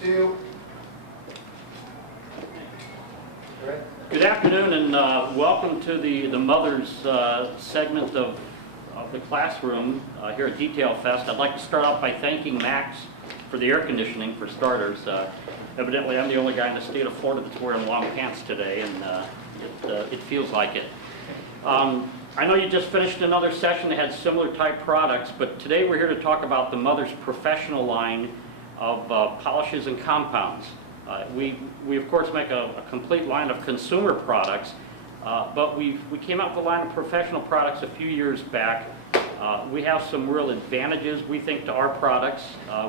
2. Good afternoon and welcome to the Mothers segment of the classroom here at Detail Fest. I'd like to start off by thanking Max for the air conditioning for starters. Evidently I'm the only guy in the state of Florida that's wearing long pants today, and it feels like it. I know you just finished another session that had similar type products, but today we're here to talk about the Mother's Professional line of polishes and compounds. We of course make a complete line of consumer products, but we came out with a line of professional products a few years back. We have some real advantages, we think, to our products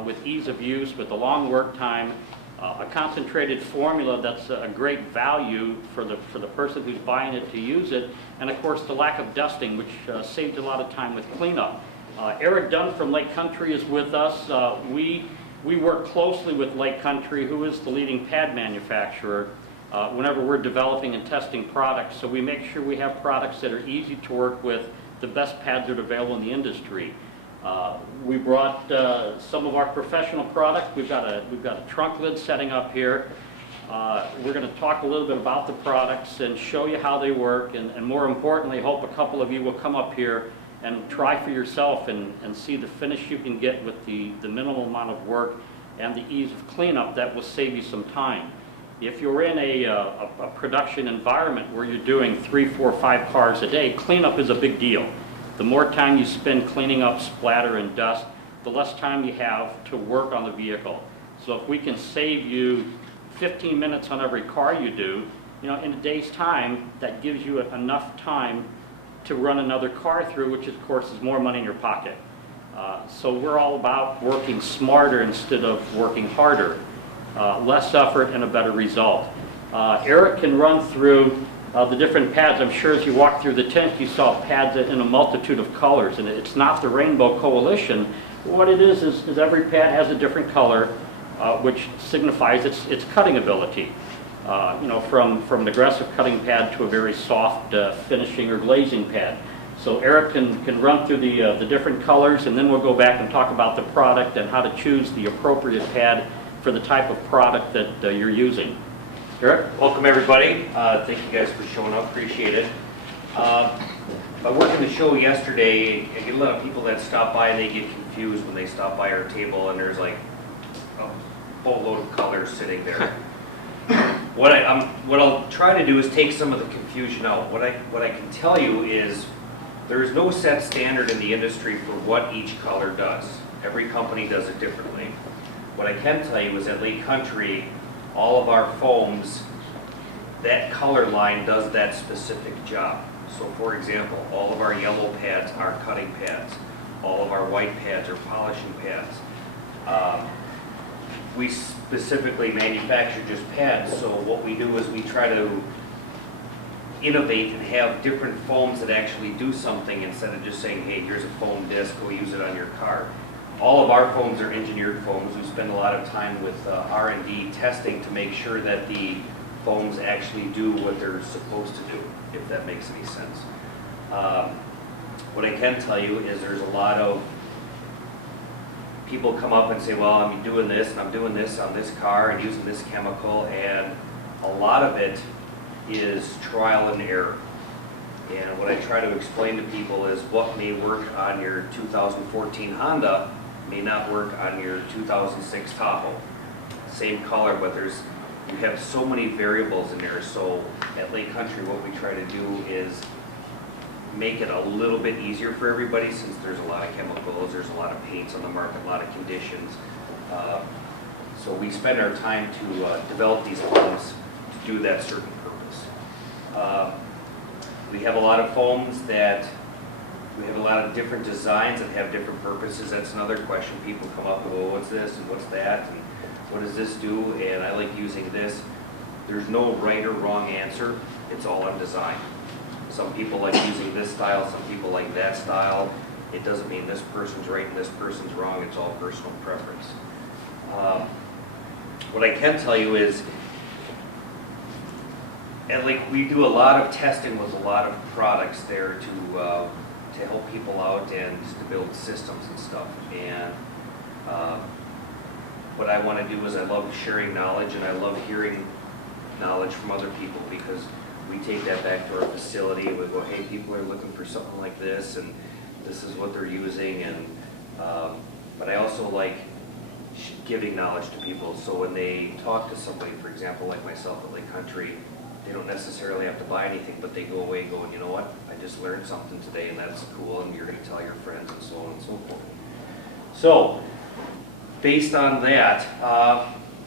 with ease of use, with the long work time, a concentrated formula that's a great value for the person who's buying it to use it, and of course the lack of dusting, which saved a lot of time with cleanup. Eric Dunn from Lake Country is with us. We work closely with Lake Country, who is the leading pad manufacturer, whenever we're developing and testing products. So we make sure we have products that are easy to work with, the best pads that are available in the industry. We brought some of our professional products. We've got a trunk lid setting up here. We're going to talk a little bit about the products and show you how they work, and more importantly, hope a couple of you will come up here and try for yourself and see the finish you can get with the minimal amount of work and the ease of cleanup that will save you some time. If you're in a production environment where you're doing 3, 4, 5 cars a day, cleanup is a big deal. The more time you spend cleaning up splatter and dust, the less time you have to work on the vehicle. So if we can save you 15 minutes on every car you do, in a day's time, that gives you enough time to run another car through, which of course is more money in your pocket. So we're all about working smarter instead of working harder. Less effort and a better result. Eric can run through the different pads. I'm sure as you walked through the tent you saw pads in a multitude of colors, and it's not the Rainbow Coalition. What it is every pad has a different color, which signifies its cutting ability. From an aggressive cutting pad to a very soft finishing or glazing pad. So Eric can run through the different colors, and then we'll go back and talk about the product and how to choose the appropriate pad for the type of product that you're using. Eric? Welcome everybody. Thank you guys for showing up, appreciate it. I worked in the show yesterday. I get a lot of people that stop by and they get confused when they stop by our table and there's like a whole load of colors sitting there. What I'll try to do is take some of the confusion out. What I can tell you is there's no set standard in the industry for what each color does. Every company does it differently. What I can tell you is at Lake Country, all of our foams, that color line does that specific job. So for example, all of our yellow pads are cutting pads. All of our white pads are polishing pads. We specifically manufacture just pads, so what we do is we try to innovate and have different foams that actually do something instead of just saying, hey, here's a foam disc, go use it on your car. All of our foams are engineered foams. We spend a lot of time with R&D testing to make sure that the foams actually do what they're supposed to do, if that makes any sense. What I can tell you is there's a lot of people come up and say, well, I'm doing this and I'm doing this on this car and using this chemical, and a lot of it is trial and error. And what I try to explain to people is what may work on your 2014 Honda may not work on your 2006 Tahoe. Same color, but you have so many variables in there. So at Lake Country, what we try to do is make it a little bit easier for everybody, since there's a lot of chemicals, there's a lot of paints on the market, a lot of conditions. So we spend our time to develop these foams to do that certain purpose. We have a lot of foams that we have a lot of different designs that have different purposes. That's another question. People come up and go, what's this and what's that and what does this do? And I like using this. There's no right or wrong answer. It's all on design. Some people like using this style, some people like that style. It doesn't mean this person's right and this person's wrong. It's all personal preference. What I can tell you is, we do a lot of testing with a lot of products there to help people out and to build systems and stuff. And what I want to do is I love sharing knowledge, and I love hearing knowledge from other people, because we take that back to our facility and we go, hey, people are looking for something like this, and this is what they're using. And but I also like giving knowledge to people, so when they talk to somebody, for example, like myself at Lake Country, they don't necessarily have to buy anything, but they go away going, you know what, I just learned something today, and that's cool, and you're going to tell your friends, and so on and so forth. So, based on that,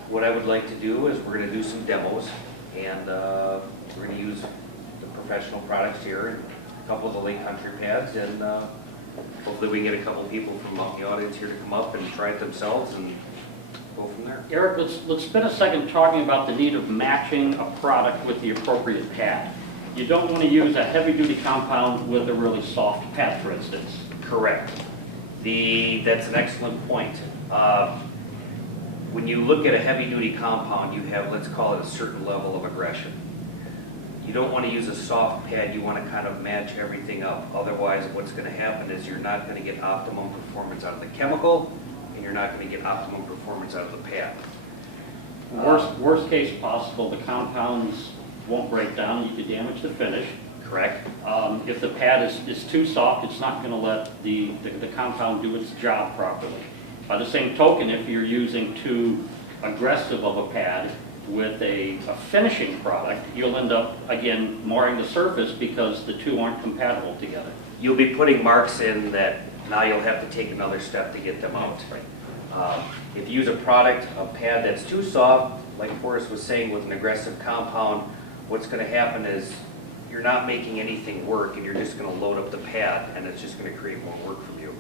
what I would like to do is we're going to do some demos, and we're going to use the professional products here, and a couple of the Lake Country pads, and hopefully we can get a couple of people from the audience here to come up and try it themselves and go from there. Eric, let's spend a second talking about the need of matching a product with the appropriate pad. You don't want to use a heavy-duty compound with a really soft pad, for instance. Correct. That's an excellent point. When you look at a heavy-duty compound, you have, let's call it, a certain level of aggression. You don't want to use a soft pad. You want to kind of match everything up. Otherwise, what's going to happen is you're not going to get optimum performance out of the chemical, and you're not going to get optimum performance out of the pad. Worst case possible, the compounds won't break down. You could damage the finish. Correct. If the pad is too soft, it's not going to let the compound do its job properly. By the same token, if you're using too aggressive of a pad with a finishing product, you'll end up, again, marring the surface because the two aren't compatible together. You'll be putting marks in that now you'll have to take another step to get them out. If you use a product, a pad that's too soft, like Forrest was saying, with an aggressive compound, what's going to happen is you're not making anything work, and you're just going to load up the pad, and it's just going to create more work from you,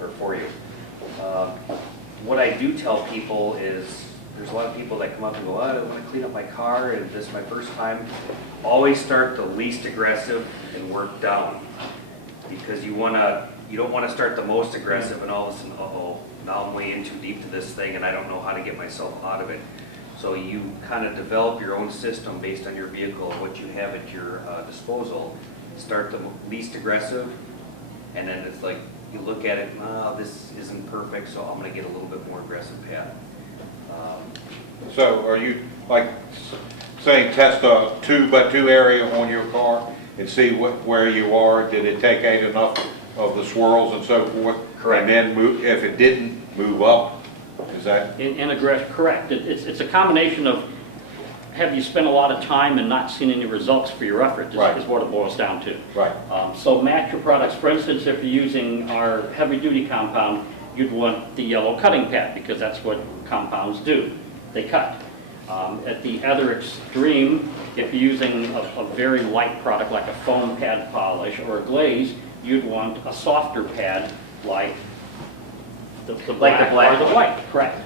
or for you. What I do tell people is, there's a lot of people that come up and go, oh, I want to clean up my car, and this is my first time. Always start the least aggressive and work down, because you don't want to start the most aggressive and all of a sudden, uh-oh, now I'm way in too deep to this thing and I don't know how to get myself out of it. So you kind of develop your own system based on your vehicle and what you have at your disposal. Start the least aggressive, and then it's like you look at it, oh, this isn't perfect, so I'm going to get a little bit more aggressive pad. So are you like saying test a 2x2 area on your car and see where you are? Did it take out enough of the swirls and so forth? Correct. And then move, if it didn't move up, is that? In aggression, correct. It's a combination of, have you spent a lot of time and not seen any results for your effort, Right. is what it boils down to. Right. So match your products. For instance, if you're using our heavy-duty compound, you'd want the yellow cutting pad, because that's what compounds do. They cut. At the other extreme, if you're using a very light product like a foam pad polish or a glaze, you'd want a softer pad like the black or the white. Correct.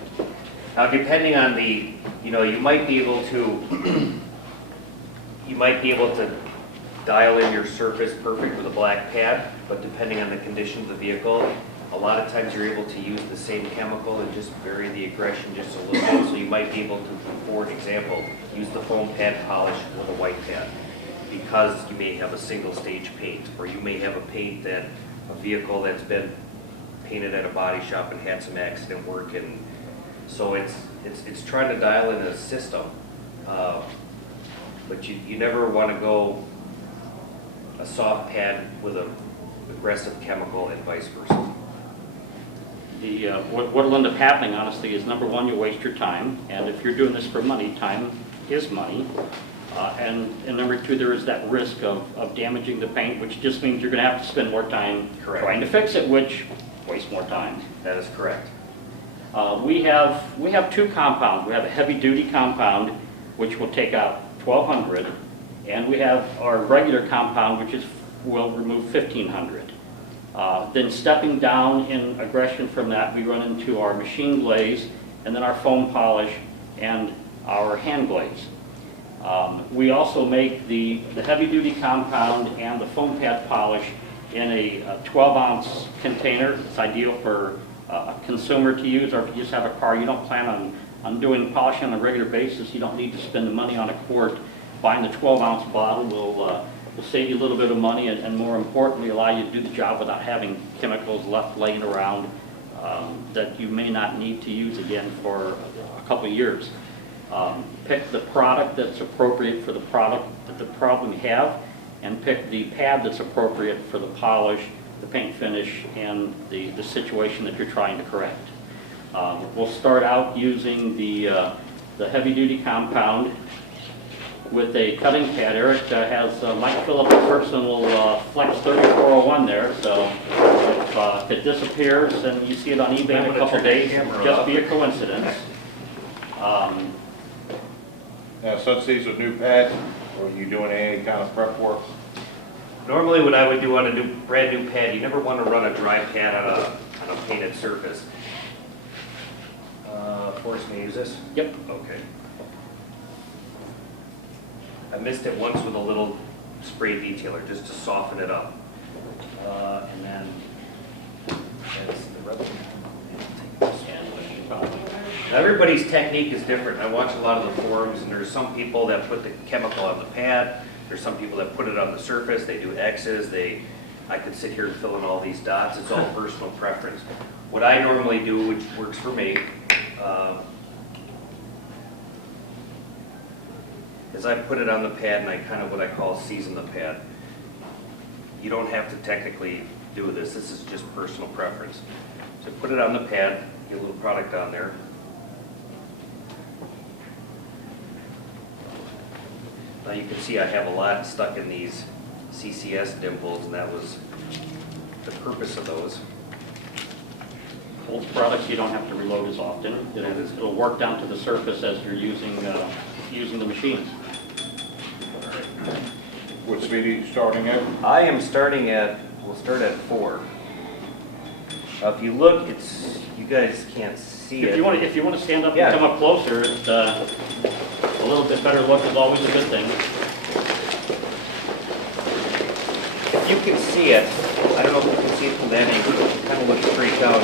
Now, depending on you might be able to dial in your surface perfect with a black pad, but depending on the condition of the vehicle, a lot of times you're able to use the same chemical and just vary the aggression just a little bit. So you might be able to, for example, use the foam pad polish with a white pad, because you may have a single stage paint, or you may have a vehicle that's been painted at a body shop and had some accident work, and so it's trying to dial in a system, but you never want to go a soft pad with an aggressive chemical and vice versa. What'll end up happening, honestly, is number one, you waste your time, and if you're doing this for money, time is money. And number two, there is that risk of damaging the paint, which just means you're going to have to spend more time Correct. trying to fix it, which wastes more time. That is correct. We have two compounds. We have a heavy-duty compound, which will take out 1,200, and we have our regular compound, which will remove 1,500. Then stepping down in aggression from that, we run into our machine glaze, and then our foam polish, and our hand glaze. We also make the heavy-duty compound and the foam pad polish in a 12-ounce container. It's ideal for a consumer to use, or if you just have a car you don't plan on doing polishing on a regular basis, you don't need to spend the money on a quart. Buying the 12-ounce bottle will save you a little bit of money, and more importantly, allow you to do the job without having chemicals left laying around that you may not need to use again for a couple of years. Pick the product that's appropriate for the product, the problem you have, and pick the pad that's appropriate for the polish, the paint finish, and the situation that you're trying to correct. We'll start out using the heavy-duty compound with a cutting pad. Eric has Mike Phillips' personal Flex 3401 there, so if it disappears and you see it on eBay in a couple days, just be a coincidence. Now, since these are new pads, are you doing any kind of prep work? Normally what I would do on a brand new pad, you never want to run a dry pad on a painted surface. Forrest, may I use this? Yep. Okay. I missed it once with a little spray detailer just to soften it up. And then that's the rubber. Now, everybody's technique is different. I watch a lot of the forums, and there's some people that put the chemical on the pad. There's some people that put it on the surface. They do X's. I could sit here and fill in all these dots. It's all personal preference. What I normally do, which works for me, is I put it on the pad and I kind of what I call season the pad. You don't have to technically do this. This is just personal preference. So put it on the pad, get a little product on there. Now you can see I have a lot stuck in these CCS dimples, and that was the purpose of those. Old products you don't have to reload as often. It'll work down to the surface as you're using the machines. What speed are you starting at? I am starting at, we'll start at 4. If you look, you guys can't see it. If you want to stand up Yeah. and come up closer, a little bit better look is always a good thing. If you can see it, I don't know if you can see it from that angle, but it kind of looks straight out.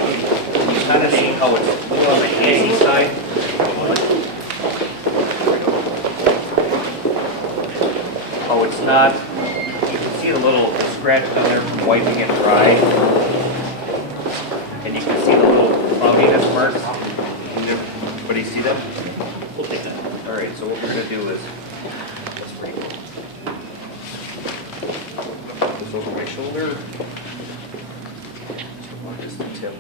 You kind of see how it's a little on the hazy side. Oh, it's not, you can see the little scratch down there from wiping it dry. And you can see the little cloudiness marks. Everybody see that? We'll take that. All right, so what we're gonna do is, let's bring this over my shoulder. Just the tip.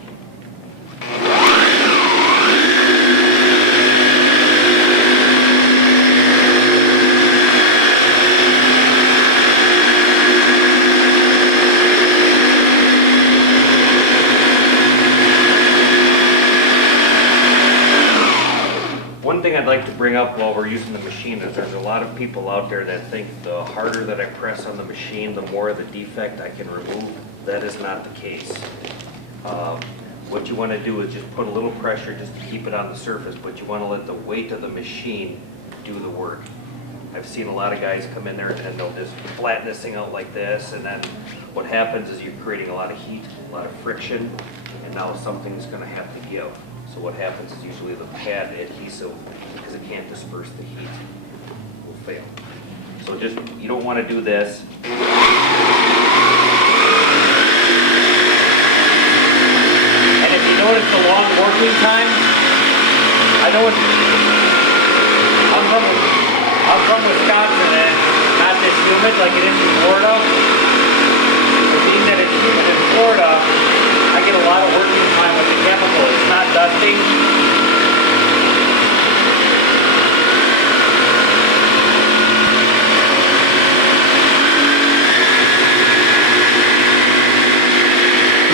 One thing I'd like to bring up while we're using the machine is there's a lot of people out there that think the harder that I press on the machine, the more of the defect I can remove. That is not the case. What you want to do is just put a little pressure just to keep it on the surface, but you want to let the weight of the machine do the work. I've seen a lot of guys come in there and they'll just flatten this thing out like this, and then what happens is you're creating a lot of heat, a lot of friction, and now something's going to have to give. So what happens is usually the pad adhesive, because it can't disperse the heat, will fail. So just, you don't want to do this. And if you notice the long working time, I know I'm from Wisconsin, and it's not this humid like it is in Florida. So being that it's humid in Florida, I get a lot of working time with the chemical. It's not dusting.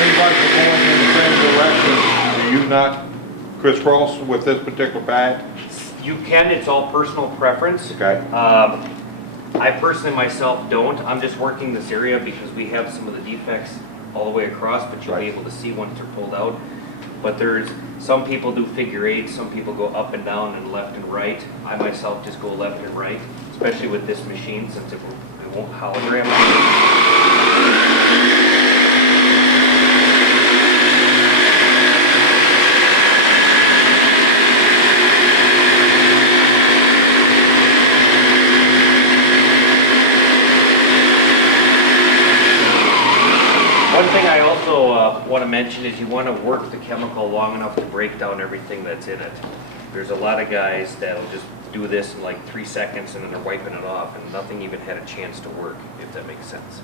Seems like we're going in the same direction. Do you not crisscross with this particular pad? You can, it's all personal preference. Okay. I personally myself don't. I'm just working this area because we have some of the defects all the way across, but you'll be able to see once they're pulled out. But there's, some people do figure eight, some people go up and down and left and right. I myself just go left and right, especially with this machine since it won't hologram. One thing I also want to mention is you want to work the chemical long enough to break down everything that's in it. There's a lot of guys that'll just do this in like 3 seconds and then they're wiping it off and nothing even had a chance to work, if that makes sense.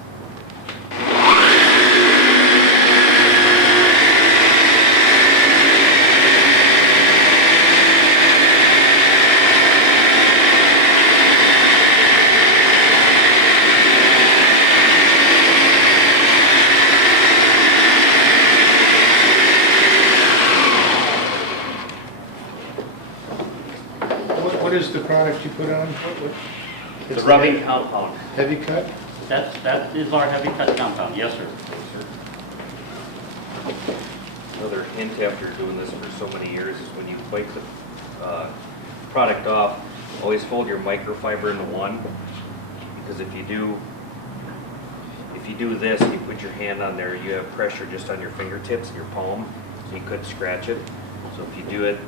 What is the product you put on? The rubbing compound. Heavy cut? That is our heavy cut compound, yes, sir. Another hint after doing this for so many years is when you wipe the product off, always fold your microfiber into one, because if you do this and you put your hand on there, you have pressure just on your fingertips, your palm, so you could scratch it. So if you do it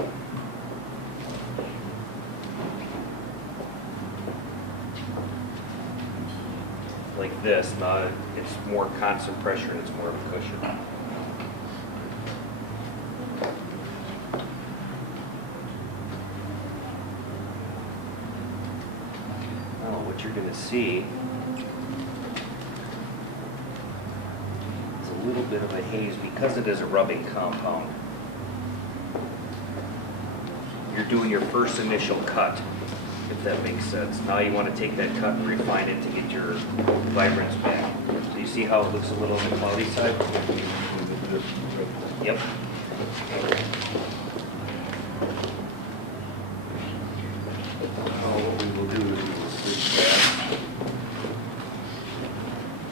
like this, now it's more constant pressure and it's more of a cushion. Now what you're going to see is a little bit of a haze because it is a rubbing compound. You're doing your first initial cut, if that makes sense. Now you want to take that cut and refine it to get your vibrance back. So you see how it looks a little on the cloudy side? Yep. Now what we will do is we will switch that.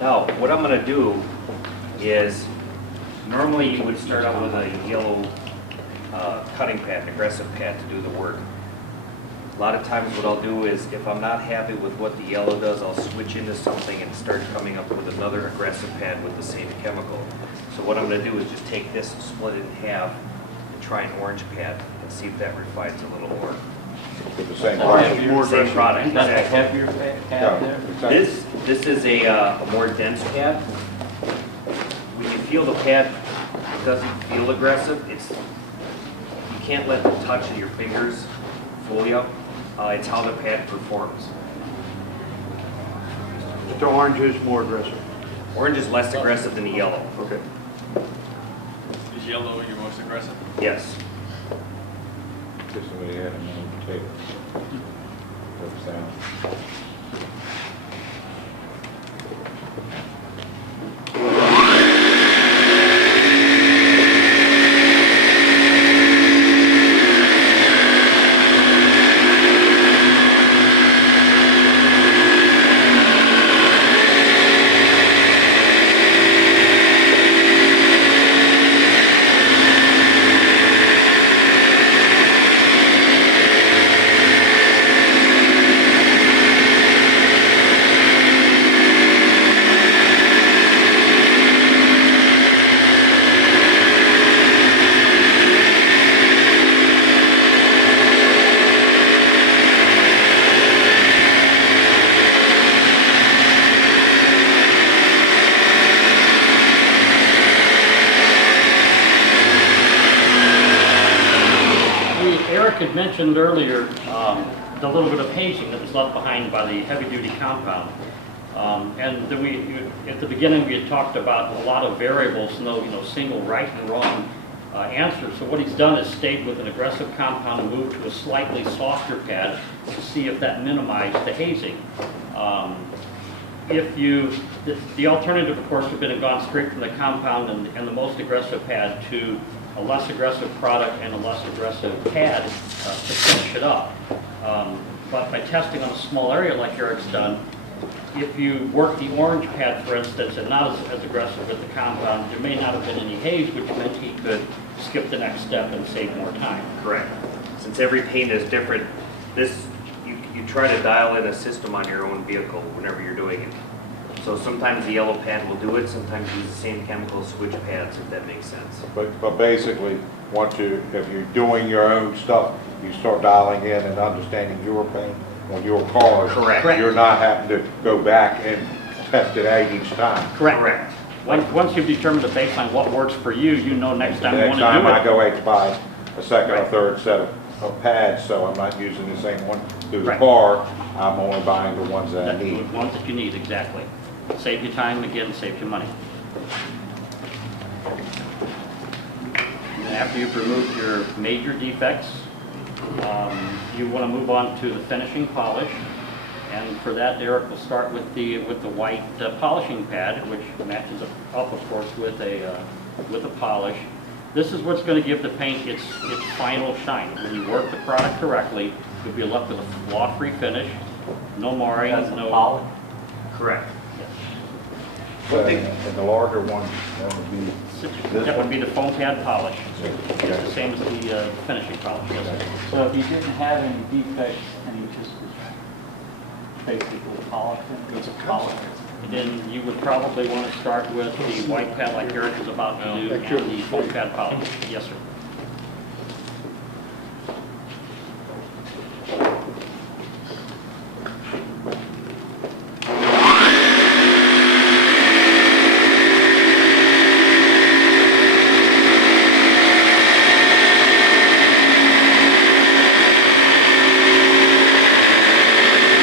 Now what I'm going to do is, normally you would start out with a yellow cutting pad, an aggressive pad to do the work. A lot of times what I'll do is, if I'm not happy with what the yellow does, I'll switch into something and start coming up with another aggressive pad with the same chemical. So what I'm going to do is just take this and split it in half and try an orange pad and see if that refines a little more. With the same Same product, That's a exactly. heavier pad there? This is a more dense pad. When you feel the pad, it doesn't feel aggressive. You can't let the touch of your fingers fool you. It's how the pad performs. The orange is more aggressive. Orange is less aggressive than the yellow. Okay. Is yellow your most aggressive? Yes. Just the way you had them on the table. Looks down. Eric had mentioned earlier the little bit of hazing that was left behind by the heavy-duty compound. And then at the beginning, we had talked about a lot of variables, no single right and wrong answer. So what he's done is stayed with an aggressive compound and moved to a slightly softer pad to see if that minimized the hazing. The alternative, of course, would have been gone straight from the compound and the most aggressive pad to a less aggressive product and a less aggressive pad to finish it up. But by testing on a small area like Eric's done, if you work the orange pad, for instance, and not as aggressive with the compound, there may not have been any haze, which meant he could skip the next step and save more time. Correct. Since every paint is different, you try to dial in a system on your own vehicle whenever you're doing it. So sometimes the yellow pad will do it, sometimes use the same chemical, switch pads, if that makes sense. But basically, if you're doing your own stuff, you start dialing in and understanding your paint on your car. Correct. You're not having to go back and test it out each time. Correct. Once you've determined the baseline, what works for you, you know next time you want Next to do time I it. go out to buy a second or Right. third set of pads, so I'm not using the same one through the Right. car, I'm only buying the ones that I The need. ones that you need, exactly. Save you time, again, save you money. And after you've removed your major defects, you want to move on to the finishing polish. And for that, Eric will start with the white polishing pad, which matches up, of course, with a polish. This is what's going to give the paint its final shine. When you work the product correctly, you'll be left with a flaw-free finish, no marring, no... Correct. So, and the larger one, that would be this That would one? be the foam pad polish. It's Okay. the same as the finishing polish, yes, sir. So if you didn't have any defects and you just basically polishing, Then you would probably want to start with the white pad like Eric is about to do, and the foam pad polish. Yes, sir.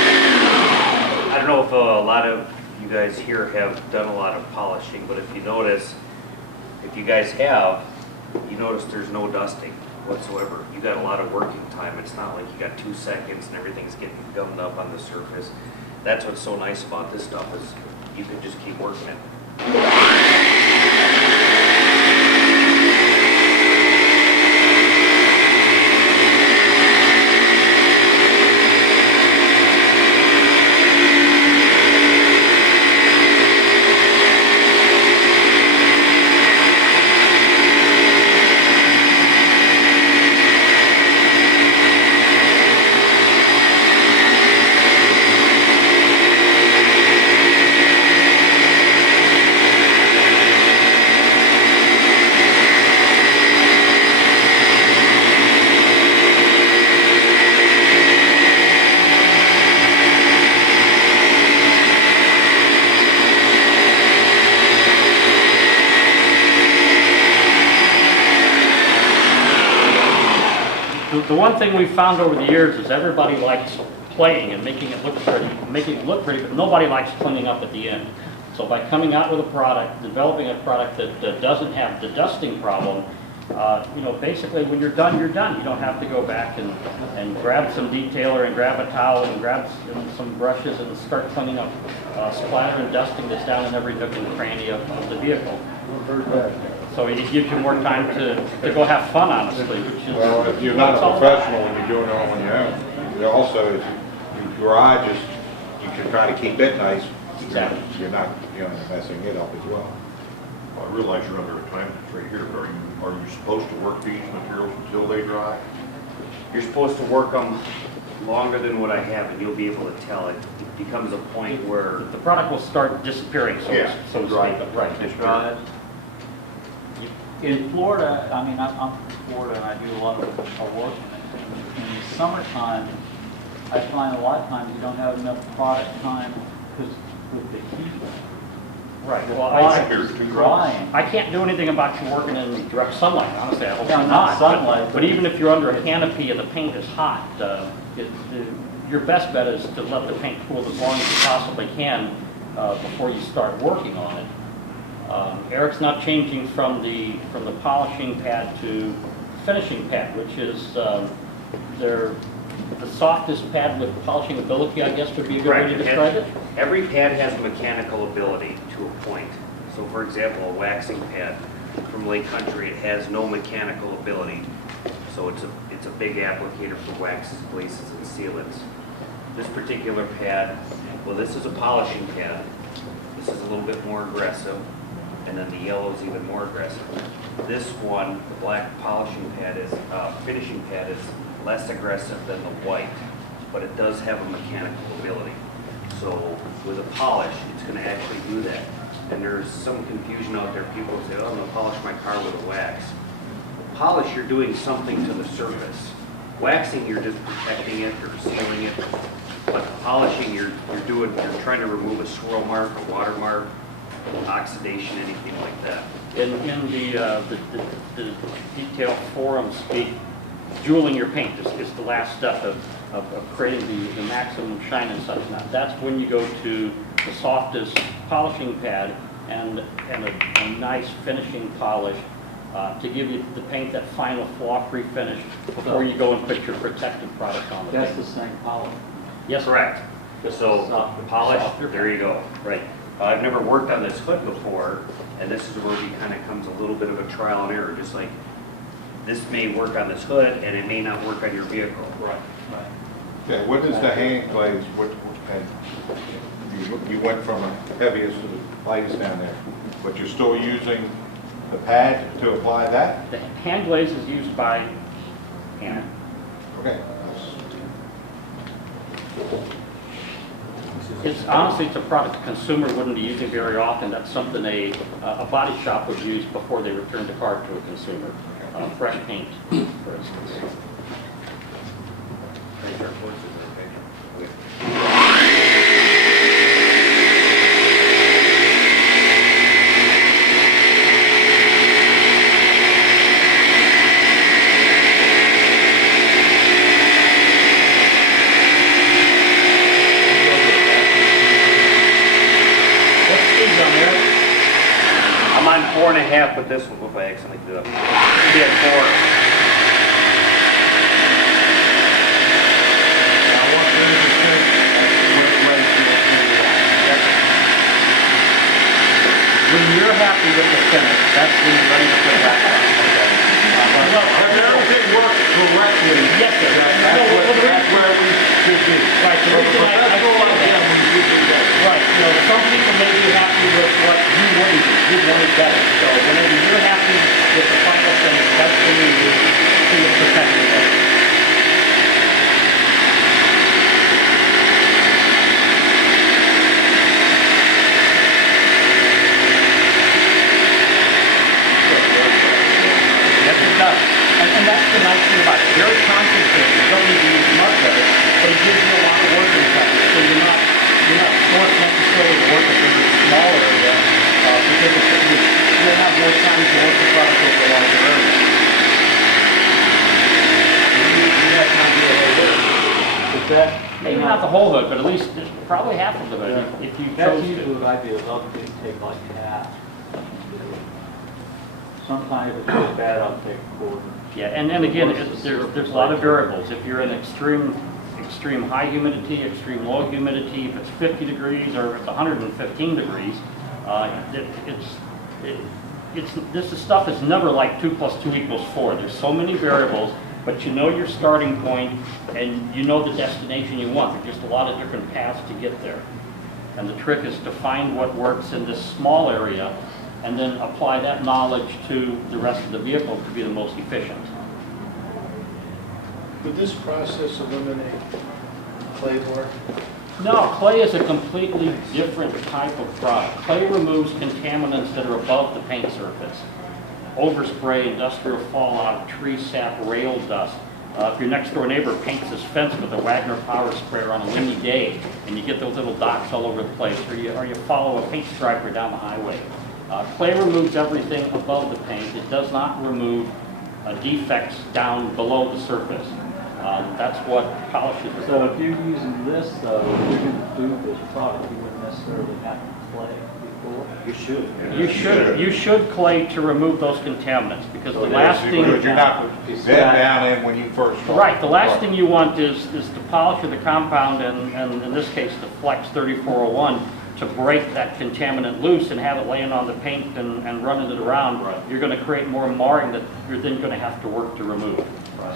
I don't know if a lot of you guys here have done a lot of polishing, but if you notice, if you guys have, you notice there's no dusting whatsoever. You got a lot of working time. It's not like you got 2 seconds and everything's getting gummed up on the surface. That's what's so nice about this stuff is you can just keep working it. The one thing we've found over the years is everybody likes playing and making it look pretty, but nobody likes cleaning up at the end. So by coming out with a product, developing a product that doesn't have the dusting problem, basically when you're done, you're done. You don't have to go back and grab some detailer and grab a towel and grab some brushes and start cleaning up splatter and dusting that's down in every nook and cranny of the vehicle. So it gives you more time to go have fun, honestly, which is... Well, if you're not a professional and you're doing it all on your own, you also, if your garage is, you can try to keep it nice. Exactly. You're not, messing it up as well. I realize you're under a time constraint here, but are you supposed to work these materials until they dry? You're supposed to work them longer than what I have, and you'll be able to tell. It becomes a point where The product will start disappearing, so to speak. Right. in Florida, I mean, I'm from Florida and I do a lot of work in the summertime. I find a lot of times you don't have enough product time because with the heat. Right. The Well, product Here's is two drying. I can't do anything about you working in direct sunlight, honestly, I hope Yeah, you're not not. sunlight, But even if you're under a canopy and the paint is hot, your best bet is to let the paint cool as long as you possibly can before you start working on it. Eric's not changing from the polishing pad to finishing pad, which is the softest pad with polishing ability, I guess would be a good way Correct. to describe it. Every pad has a mechanical ability to a point. So for example, a waxing pad from Lake Country, it has no mechanical ability. So it's a big applicator for waxes, glazes, and sealants. This particular pad, well, this is a polishing pad. This is a little bit more aggressive, and then the yellow is even more aggressive. This one, the black polishing pad is, finishing pad is less aggressive than the white, but it does have a mechanical ability. So with a polish, it's going to actually do that. And there's some confusion out there. People say, oh, I'm going to polish my car with a wax. Polish, you're doing something to the surface. Waxing, you're just protecting it or sealing it. But polishing, you're trying to remove a swirl mark, a water mark, oxidation, anything like that. In the detail forum speak, jeweling your paint is the last step of creating the maximum shine and such. Now, that's when you go to the softest polishing pad and a nice finishing polish to give you the paint that final flaw-free finish before you go and put your protective product on the That's paint. the same polish. Yes, Correct. So Softer. polish, Softer. there you go. Right. I've never worked on this hood before, and this is where it kind of comes a little bit of a trial and error, just like this may work on this hood and it may not work on your vehicle. Right, right. Okay, what is the hand glaze? You went from the heaviest to the lightest down there, but you're still using the pad to apply that? The hand glaze is used by hand. Okay. It's honestly, it's a product the consumer wouldn't be using very often. That's something a body shop would use before they return the car to a consumer. Fresh paint, for instance. Make sure our voices are okay. Okay. What's the speed on there? I'm on 4.5, but this will go by accidentally do it. Should be at 4. I want them to check what ratio you want. When you're happy with the finish, that's when you're ready to put that on. Well, if everything works correctly, Yes, sir. that's where we should be. Right, the reason I say that. Right, you know, some people may be happy with what you wouldn't do, you want it better. So whenever you're happy with the final finish, that's when you see it perfected. Yes, it does. And that's the nice thing about it. Very concentrated. You don't need to use much of it, but it gives you a lot of working time. So you're not forced necessarily to work in a small area because you'll have more time to work the product over a larger area. Is that? Maybe not the whole hood, but at least probably half of the hood if you That's chose usually to. what I do, is I'll take like half. Sometimes if it's so bad, I'll take a quarter. Yeah, and again, there's a lot of variables. If you're in extreme high humidity, extreme low humidity, if it's 50 degrees or if it's 115 degrees, this stuff is never like 2 + 2 = 4. There's so many variables, but you know your starting point and you know the destination you want. There's just a lot of different paths to get there. And the trick is to find what works in this small area and then apply that knowledge to the rest of the vehicle to be the most efficient. Would this process eliminate clay work? No, clay is a completely different type of product. Clay removes contaminants that are above the paint surface. Overspray, industrial fallout, tree sap, rail dust. If your next door neighbor paints his fence with a Wagner power sprayer on a windy day and you get those little dots all over the place, or you follow a paint striper down the highway. Clay removes everything above the paint. It does not remove defects down below the surface. That's what polishes are. So if you're using this though, if you're gonna do this product, you wouldn't necessarily have to clay before? You should. You should clay to remove those contaminants because the last thing. Because you're not bed down in when you first start. Right, the last thing you want is the polish of the compound and in this case the Flex 3401 to break that contaminant loose and have it laying on the paint and running it around. Right. You're going to create more marring that you're then going to have to work to remove.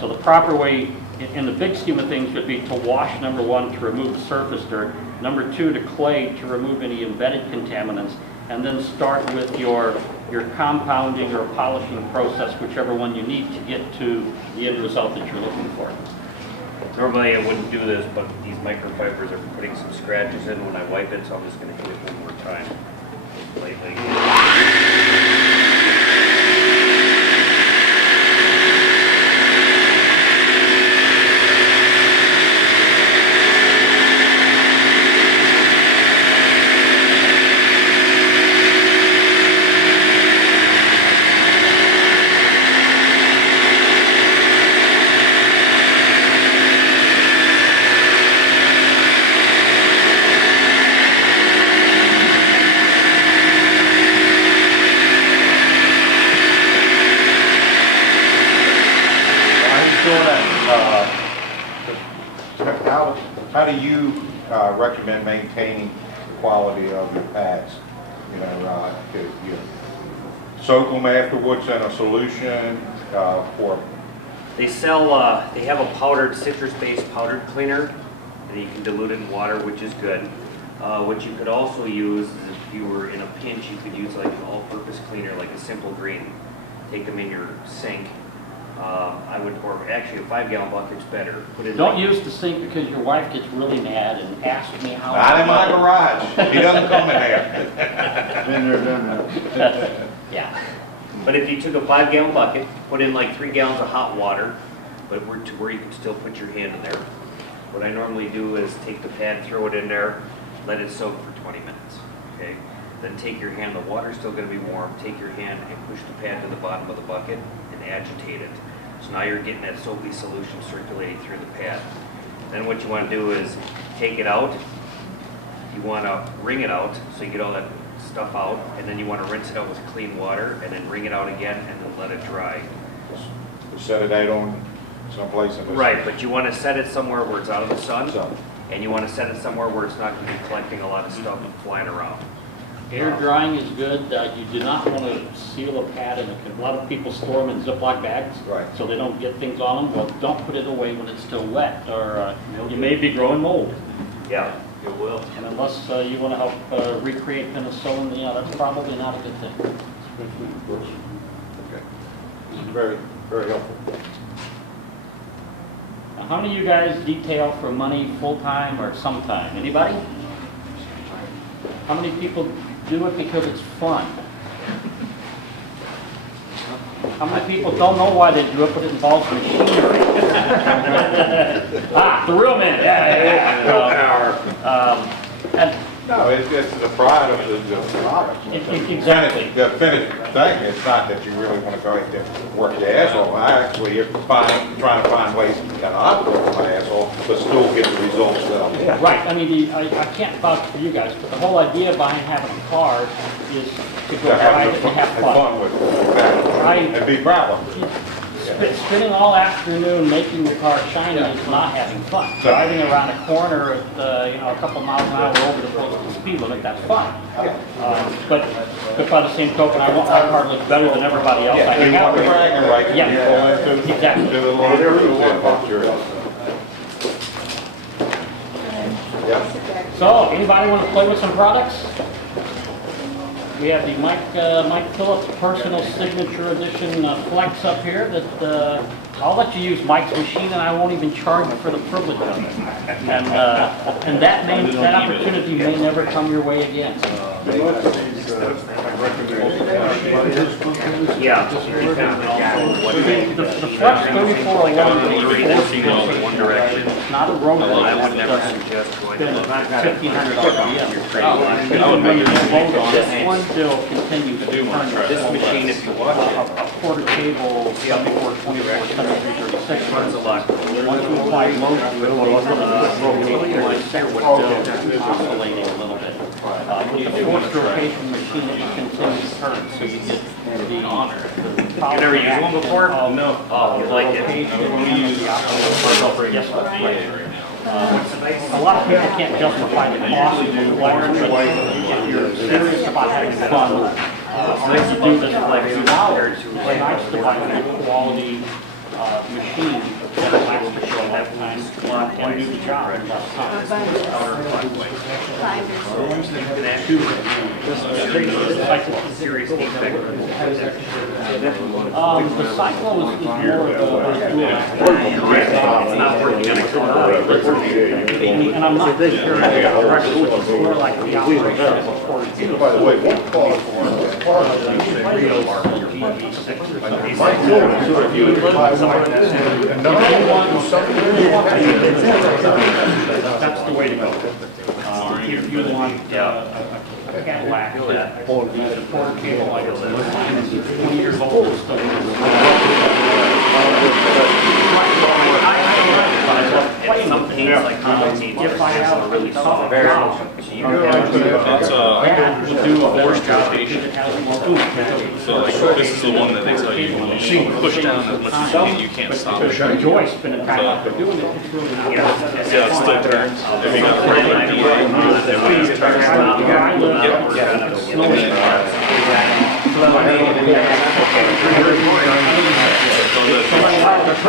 So the proper way in the big scheme of things would be to wash, number one, to remove the surface dirt, number two, to clay to remove any embedded contaminants, and then start with your compounding or polishing process, whichever one you need to get to the end result that you're looking for. Normally I wouldn't do this, but these microfibers are putting some scratches in when I wipe it, so I'm just gonna hit it one more time. Lightly. how do you recommend maintaining the quality of your pads? You know, you soak them afterwards in a solution or They sell, they have a powdered, citrus-based powdered cleaner, and you can dilute it in water, which is good. What you could also use is if you were in a pinch, you could use like an all-purpose cleaner, like a Simple Green. Take them in your sink. I would, or actually a 5-gallon bucket's better. Put in Don't like- use the sink because your wife gets really mad and asks me how. not in my garage. He doesn't come in there. Been there, done that. Yeah. But if you took a 5-gallon bucket, put in like 3 gallons of hot water, but to where you can still put your hand in there. What I normally do is take the pad, throw it in there, let it soak for 20 minutes, okay? Then take your hand, the water's still gonna be warm, take your hand and push the pad to the bottom of the bucket and agitate it. So now you're getting that soapy solution circulating through the pad. Then what you wanna do is take it out, you wanna wring it out, so you get all that stuff out, and then you want to rinse it out with clean water, and then wring it out again, and then let it dry. Set it out on someplace in the Right, but you want to set it somewhere where it's out of the sun, sun. and you want to set it somewhere where it's not going to be collecting a lot of stuff and flying around. Air drying is good. You do not want to seal a pad in a lot of people store them in Ziploc bags. Right. So they don't get things on them. Well, don't put it away when it's still wet or you may be growing mold. Yeah, it will. And unless you want to help recreate penicillin, you know, that's probably not a good thing. Okay. This is very, very helpful. Now, how many of you guys detail for money full-time or sometime? Anybody? How many people do it because it's fun? How many people don't know why they do it, but it involves machinery? The real man, and No, it's the pride of the product. exactly. The finished thing, it's not that you really want to go out there and work your ass off. I actually am trying to find ways to not work my ass off, but still get the results that I'm getting. Right, I mean, I can't vouch for you guys, but the whole idea behind having a car is to go ride it and have fun. with it, and be proud of it. Spending all afternoon making the car shiny is not having fun. Driving around a corner at, a couple miles an hour over the posted speed limit, that's fun. But by the same token, I want my car to look better than everybody else I hang out with. Right, Yeah, you go into, exactly. do a little cruise in, but you're. Yep. So, anybody want to play with some products? We have the Mike Phillips Personal Signature Edition Flex up here that I'll let you use Mike's machine and I won't even charge you for the privilege of it. And that opportunity may never come your way again. Yeah. The Flex 3401 One direction. it's not a robot. I would never suggest going to $1,500. Even when you vote on it, it still continues to turn This machine, if you watch it, a quarter cable, 74, 24, 73, 36. runs a lot. Once you apply load to it, it's oscillating a little bit. With the forced rotation machine, it continues to turn, so you get the honor. You never used one before? No. Oh, you like it? Yes, a lot of people can't justify the cost of the flex, but if you're serious about having fun, you do this flex now, it's nice to buy a good quality machine that allows you to have time and do the job in less time. Serious defect. The cycle is more of a It's not working on a car. and I'm not sure about the record, which is more like the operation of a 42. By the way, what caused That's the way to go. If you want a Cadillac, the quarter cable like it's 20 years old, it's still. And some paints, like common paints, If I have are really soft. very So you That's that would do a better job station. because it has more oomph. So like, this is the one that they tell you, when you push down as much as you can't stop it. The joist spinning back like they're doing it, it's really not. Yeah, it still turns. If you got a regular DA, it will turn.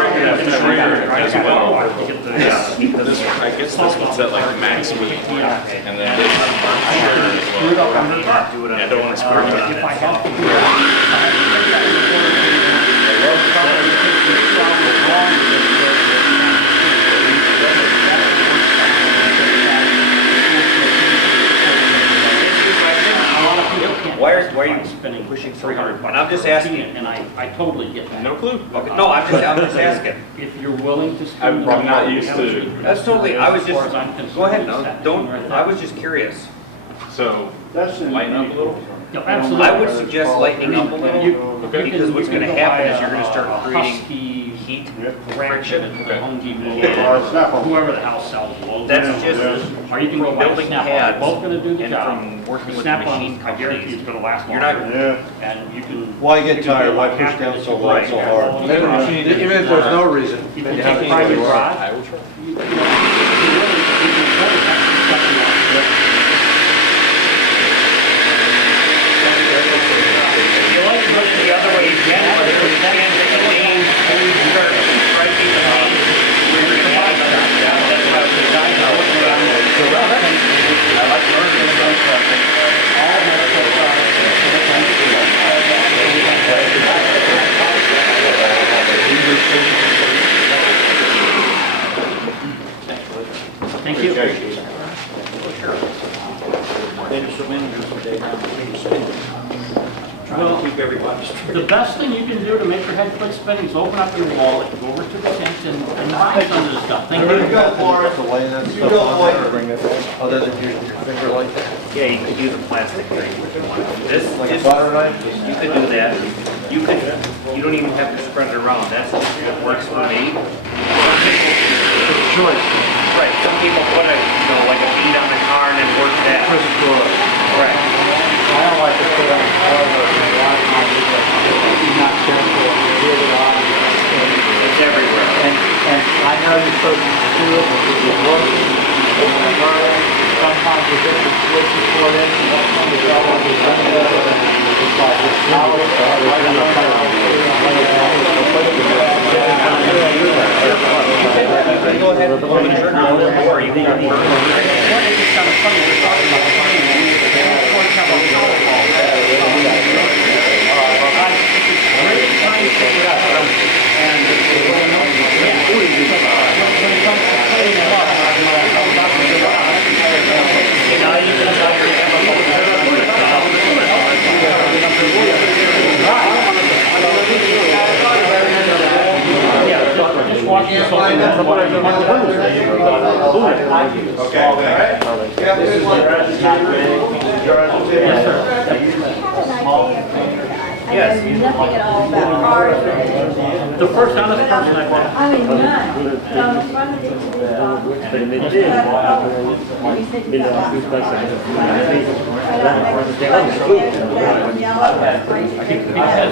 As well. I guess this one's at like max speed, and then this is as well. Yeah, I don't want to screw it on If I it. have to do Why are you spinning pushing 300 300? And I'm just asking. And I totally get that. No clue. Okay, no, I'm just asking. If you're willing to spin. I'm the not wheel, used to- That's totally, I was as far as I'm just, concerned, go ahead, it's no, that don't, right I there. was just curious. So, lighten up a little. Yeah, absolutely. I would suggest lightening up a little, You because can- what's you can gonna go happen buy is you're gonna a start creating Husky heat, friction friction. at the Home Depot, Snap-on. or whoever the hell sells those. That's just Or you can go from buy a building Snap-on. pads Both gonna do the and job. from working with the Snap-on, machine I guarantee companies. it's gonna last You're longer. not- Yeah. And you can. Why get you can tired? do Why like push after down that so you low, break. so hard? Even if there's no reason. If then you you have take to a private do it. drive, I will try. you know, you can really have to cut them off. If you like to put it the other way, again, whether you stand at the main, start striking the main, where you're gonna have it. That's what I was designing. I wasn't around there. So I like Thank you. Well, the best thing you can do to make your head quit spinning is open up your wallet, go over to the tent and buy some of this stuff. Thank There you you. go, Forrest. To lay that stuff on there, bring it back. Other than your finger like that. Yeah, you could use a plastic thing if you want. This, Like a just, butter knife? you could do that. You could, you don't even have to spread it around. That's what works for me. Choice. Right, some people put a, like a bead on the car and then work that. Right. I don't like to put on hardware, a lot of times it's like, you're not careful, you hit it on. It's everywhere. And I know you're supposed to do it, but it's working. Sometimes you hit the switch you put in, and that's when you go on the window, and it's like, it's now it's Go ahead and pull the trigger a little more, you can work. What is it kind of funny, we're talking about training, and of course have a powerball. It's really trying to figure it out. And, yeah, when it comes to cleaning them up, I'm about to go out. Now you can tell your Yeah, just watch this whole thing. Yes. Nothing at all about cars or anything. The first honest person I've met. I mean, none. So I responded to this dog. And he said, you got